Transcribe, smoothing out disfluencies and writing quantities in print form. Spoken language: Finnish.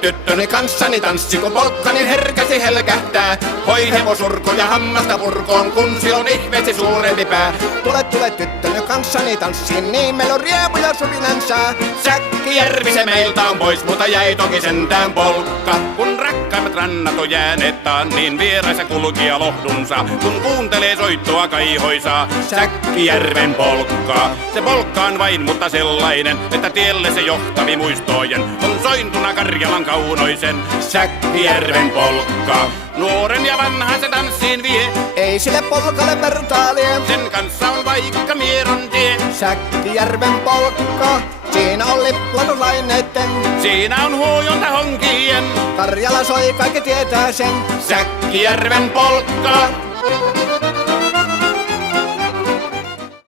tyttöni kanssani tanssi, kun polkkani herkäsi helkähtää. Hoi hevosurko ja hammasta purkoon, kun silloin ihmeesi suurempi pää. Tule tyttöni kanssani tanssiin, niin meillä on riemu ja surinansa. Säkkijärvi se meiltä on pois, mutta jäi toki sentään polkka. Kun rakkaimmat rannat on jääneet taan, niin vieraissa kulkija lohdunsa. Kun kuuntelee soittoa kaihoisaa, Säkkijärven polkkaa. Se polkka on vain mutta sellainen, että tielle se johtavi muistojen on sointuna Karjalan kaunoisen Säkkijärven polkkaa. Nuoren ja vanhan se tanssiin vie, ei sille polkalle vertaalie. Sen kanssa on vaikka mieron tie. Säkkijärven polkka, siinä on liplanuslaineitten. Siinä on huojonta honkien. Karjala soi, kaikki tietää sen. Säkkijärven polkka.